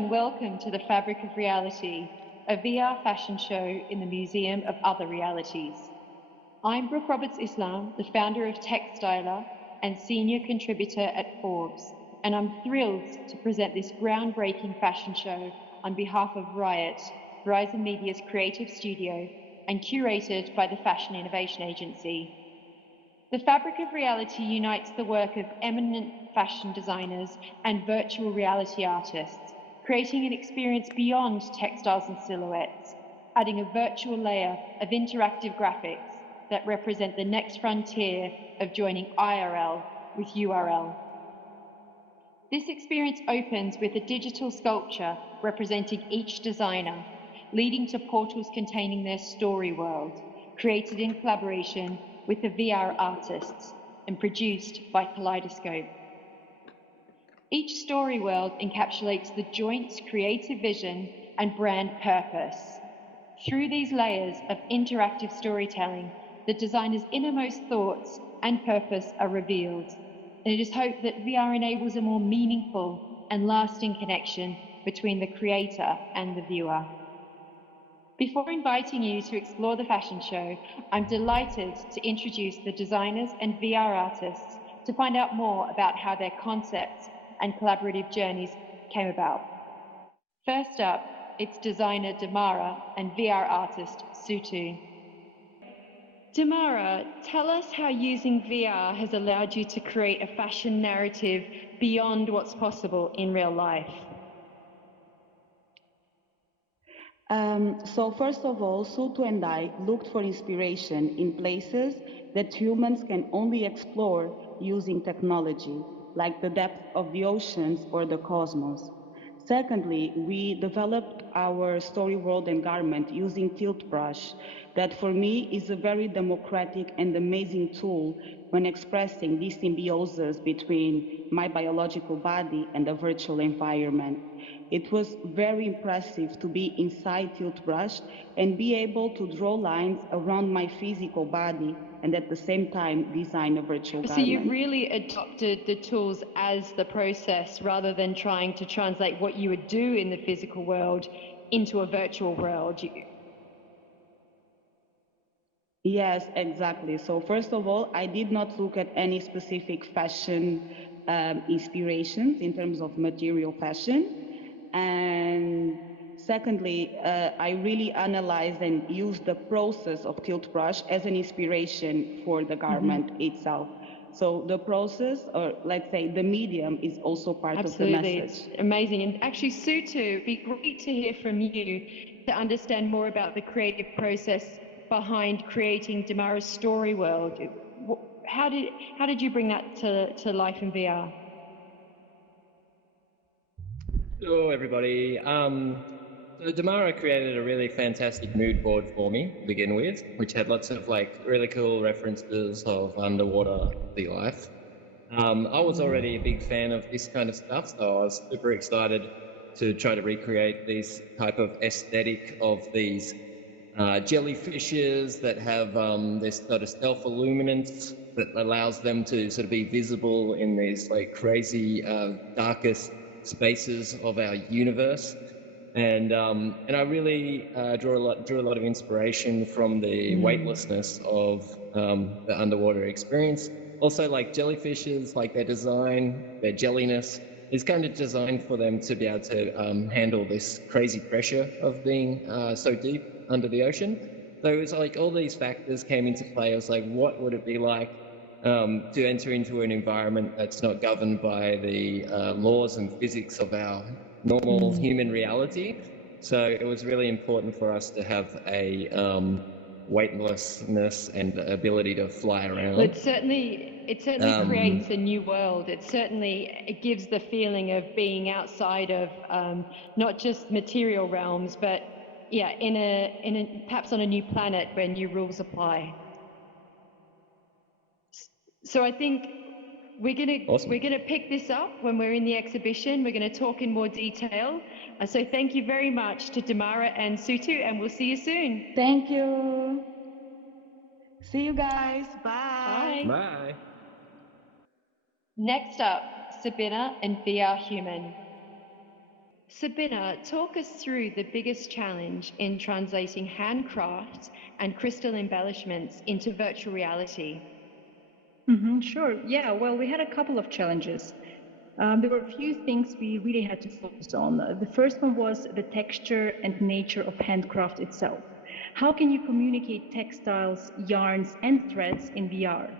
and welcome to the Fabric of Reality, a VR fashion show in the Museum of Other Realities. I'm Brooke Roberts-Islam, the founder of Textiler and senior contributor at Forbes, and I'm thrilled to present this groundbreaking fashion show on behalf of RYOT, Verizon Media's creative studio, and curated by the Fashion Innovation Agency. The Fabric of Reality unites the work of eminent fashion designers and virtual reality artists, creating an experience beyond textiles and silhouettes, adding a virtual layer of interactive graphics that represent the next frontier of joining IRL with URL. This experience opens with a digital sculpture representing each designer, leading to portals containing their story world, created in collaboration with the VR artists and produced by Kaleidoscope. Each story world encapsulates the joint creative vision and brand purpose. Through these layers of interactive storytelling, the designer's innermost thoughts and purpose are revealed. And it is hoped that VR enables a more meaningful and lasting connection between the creator and the viewer. Before inviting you to explore the fashion show, I'm delighted to introduce the designers and VR artists to find out more about how their concepts and collaborative journeys came about. First up, it's designer Damara and VR artist Sutu. Damara, tell us how using VR has allowed you to create a fashion narrative beyond what's possible in real life. So first of all, Sutu and I looked for inspiration in places that humans can only explore using technology, like the depth of the oceans or the cosmos. Secondly, we developed our story world and garment using tilt brush, that for me is a very democratic and amazing tool when expressing these symbiosis between my biological body and the virtual environment. It was very impressive to be inside tilt brush and be able to draw lines around my physical body and at the same time design a virtual garment. So you've really adopted the tools as the process rather than trying to translate what you would do in the physical world into a virtual world. Yes, exactly. So first of all, I did not look at any specific fashion inspirations in terms of material fashion. And secondly, I really analyzed and used the process of tilt brush as an inspiration for the garment itself. So the process, or let's say the medium, is also part of the message. It's amazing. And actually, Sutu, it'd be great to hear from you to understand more about the creative process behind creating Damara's story world. How did you bring that to life in VR? Hello, everybody. So Damara created a really fantastic mood board for me to begin with, which had lots of really cool references of underwater sea life. I was already a big fan of this kind of stuff, so I was super excited to try to recreate this type of aesthetic of these jellyfishes that have this sort of self-illuminance that allows them to sort of be visible in these crazy darkest spaces of our universe, and I really drew a lot of inspiration from the weightlessness of the underwater experience. Also, jellyfishes, their design, their jelliness is kind of designed for them to be able to handle this crazy pressure of being so deep under the ocean. So it was all these factors came into play. I was like, what would it be like to enter into an environment that's not governed by the laws and physics of our normal human reality? So it was really important for us to have a weightlessness and ability to fly around. Well, it certainly creates a new world. It gives the feeling of being outside of not just material realms, but perhaps on a new planet where new rules apply. So I think we're gonna pick this up when we're in the exhibition. We're gonna talk in more detail. So thank you very much to Damara and Sutu, and we'll see you soon. Thank you. See you guys. Bye. Bye. Next up, Sabina and VR Human. Sabina, talk us through the biggest challenge in translating handcraft and crystal embellishments into virtual reality. Sure. Yeah, well, we had a couple of challenges. There were a few things we really had to focus on. The first one was the texture and nature of handcraft itself. How can you communicate textiles, yarns, and threads in VR?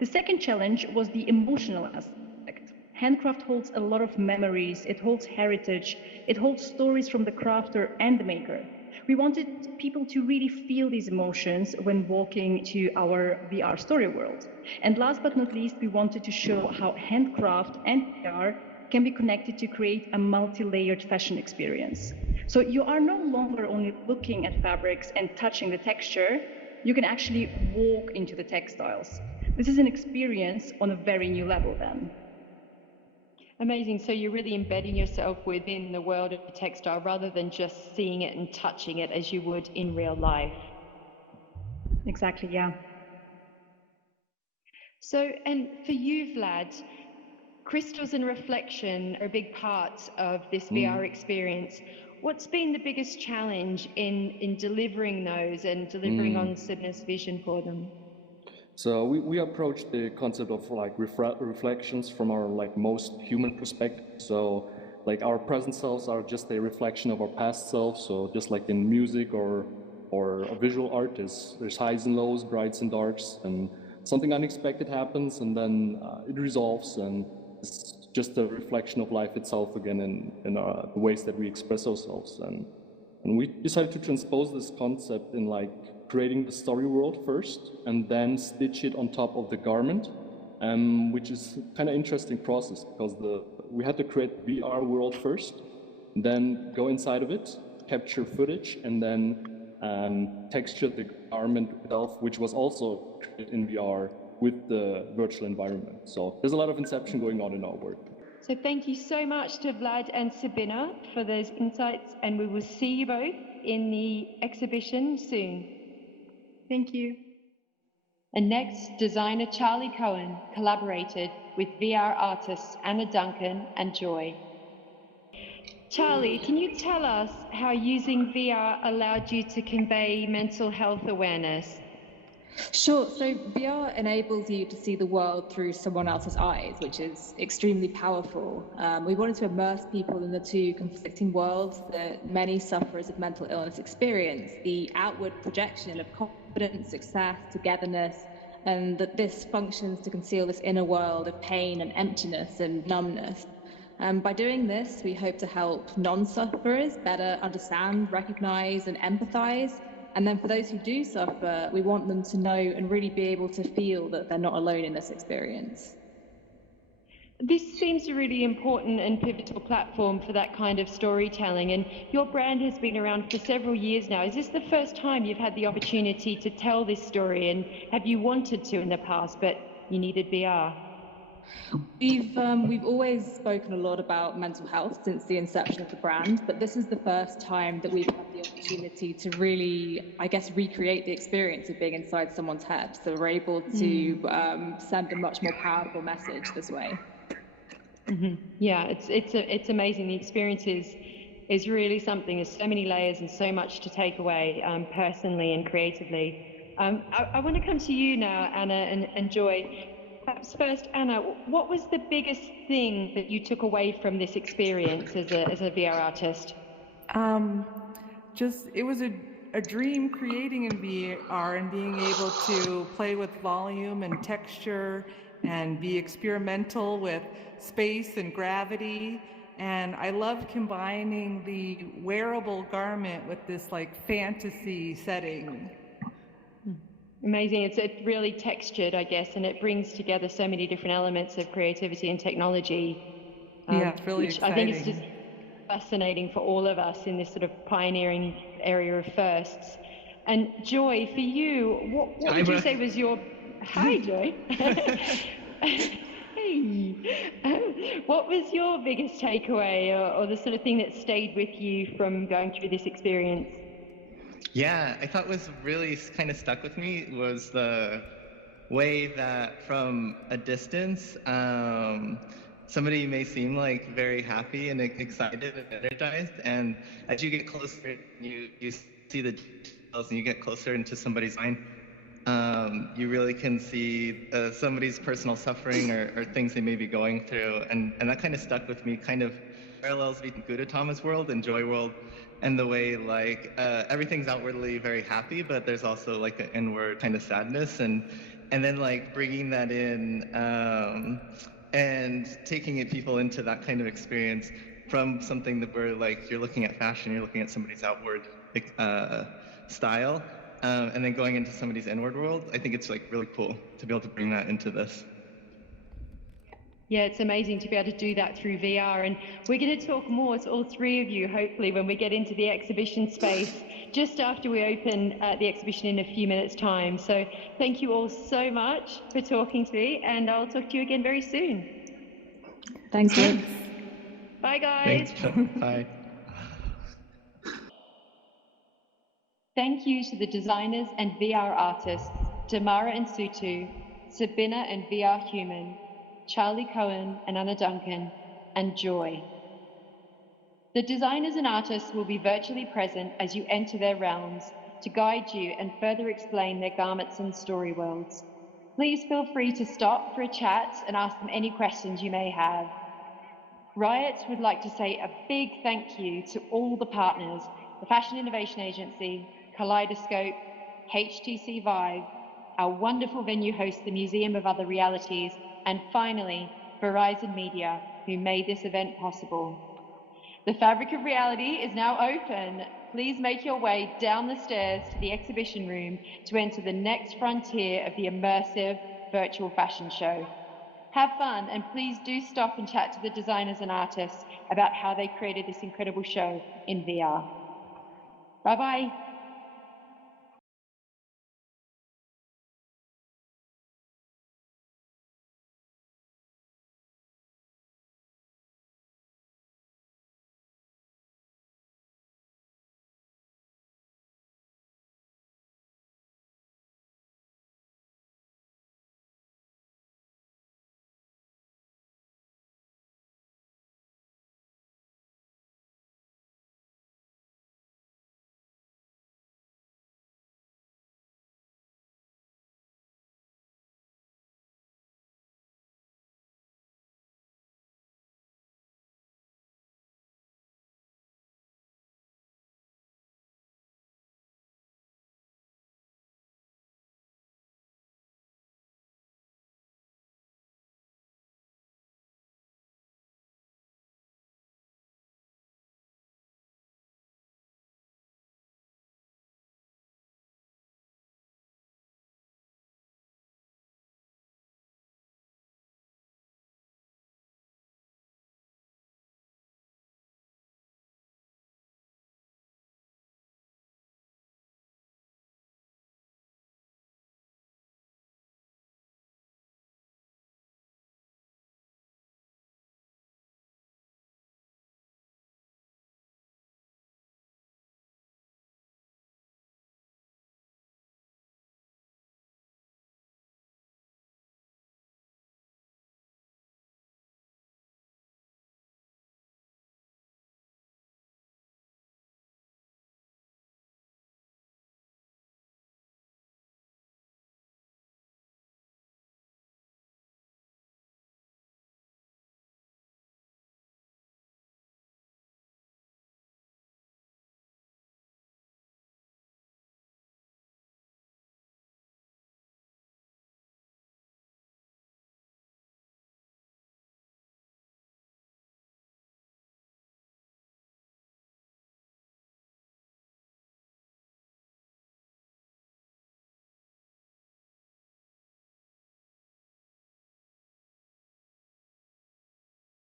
The second challenge was the emotional aspect. Handcraft holds a lot of memories, it holds heritage, it holds stories from the crafter and the maker. We wanted people to really feel these emotions when walking to our VR story world. And last but not least, we wanted to show how handcraft and VR can be connected to create a multi-layered fashion experience. So you are no longer only looking at fabrics and touching the texture, you can actually walk into the textiles. This is an experience on a very new level then. Amazing. So you're really embedding yourself within the world of the textile rather than just seeing it and touching it as you would in real life. Exactly, yeah. So, and for you, Vlad, crystals and reflection are a big part of this VR experience. What's been the biggest challenge in delivering those and delivering on Sibna's vision for them? So we approach the concept of like reflections from our like most human perspective. So like our present selves are just a reflection of our past selves. So just like in music or a visual art, there's highs and lows, brights and darks, and something unexpected happens, and then it resolves, and it's just a reflection of life itself again in the ways that we express ourselves. And we decided to transpose this concept in like creating the story world first and then stitch it on top of the garment, which is kind of interesting process because we had to create the VR world first, then go inside of it, capture footage, and then texture the garment itself, which was also created in VR with the virtual environment. So there's a lot of inception going on in our work. So thank you so much to Vlad and Sabina for those insights, and we will see you both in the exhibition soon. Thank you. And next, designer Charlie Cohen collaborated with VR artists Anna Duncan and Joy. Charlie, can you tell us how using VR allowed you to convey mental health awareness? Sure. So VR enables you to see the world through someone else's eyes, which is extremely powerful. We wanted to immerse people in the two conflicting worlds that many sufferers of mental illness experience, the outward projection of confidence, success, togetherness, and that this functions to conceal this inner world of pain and emptiness and numbness. By doing this, we hope to help non-sufferers better understand, recognize, and empathize. And then for those who do suffer, we want them to know and really be able to feel that they're not alone in this experience. This seems a really important and pivotal platform for that kind of storytelling, and your brand has been around for several years now. Is this the first time you've had the opportunity to tell this story, and have you wanted to in the past, but you needed VR? We've always spoken a lot about mental health since the inception of the brand, but this is the first time that we've had the opportunity to really, I guess, recreate the experience of being inside someone's head. So we're able to send a much more powerful message this way. Yeah, it's amazing. The experience is really something. There's so many layers and so much to take away personally and creatively. I want to come to you now, Anna and Joy. Perhaps first, Anna, what was the biggest thing that you took away from this experience as a VR artist? It was a dream creating in VR and being able to play with volume and texture and be experimental with space and gravity. And I love combining the wearable garment with this like fantasy setting. Amazing. It's really textured, I guess, and it brings together so many different elements of creativity and technology. Yeah, it's really which exciting. I think is just fascinating for all of us in this sort of pioneering area of firsts. And Joy, for you, what would you say was your... Hi, Joy. Hey. What was your biggest takeaway or the sort of thing that stayed with you from going through this experience? Yeah, I thought was really kind of stuck with me was the way that from a distance, somebody may seem like very happy and excited and energized, and as you get closer, you see the details and you get closer into somebody's mind. You really can see somebody's personal suffering or things they may be going through, and that kind of stuck with me. Kind of parallels between Gudetama's world and Joy World, and the way like everything's outwardly very happy, but there's also like an inward kind of sadness, and then like bringing that in and taking people into that kind of experience from something that where like you're looking at fashion, you're looking at somebody's outward style. And then going into somebody's inward world, I think it's like really cool to be able to bring that into this. Yeah, it's amazing to be able to do that through VR, and we're going to talk more to all three of you, hopefully, when we get into the exhibition space, just after we open the exhibition in a few minutes' time. So thank you all so much for talking to me, and I'll talk to you again very soon. Thanks, Brooke. Bye, guys. Thanks. Bye. Thank you to the designers and VR artists, Damara and Sutu, Sabina and VR Human, Charlie Cohen and Anna Duncan, and Joy. The designers and artists will be virtually present as you enter their realms to guide you and further explain their garments and story worlds. Please feel free to stop for a chat and ask them any questions you may have. RYOT would like to say a big thank you to all the partners, the Fashion Innovation Agency, Kaleidoscope, HTC Vive, our wonderful venue host, the Museum of Other Realities, and finally, Verizon Media, who made this event possible. The Fabric of Reality is now open. Please make your way down the stairs to the exhibition room to enter the next frontier of the immersive virtual fashion show. Have fun, and please do stop and chat to the designers and artists about how they created this incredible show in VR. Bye-bye.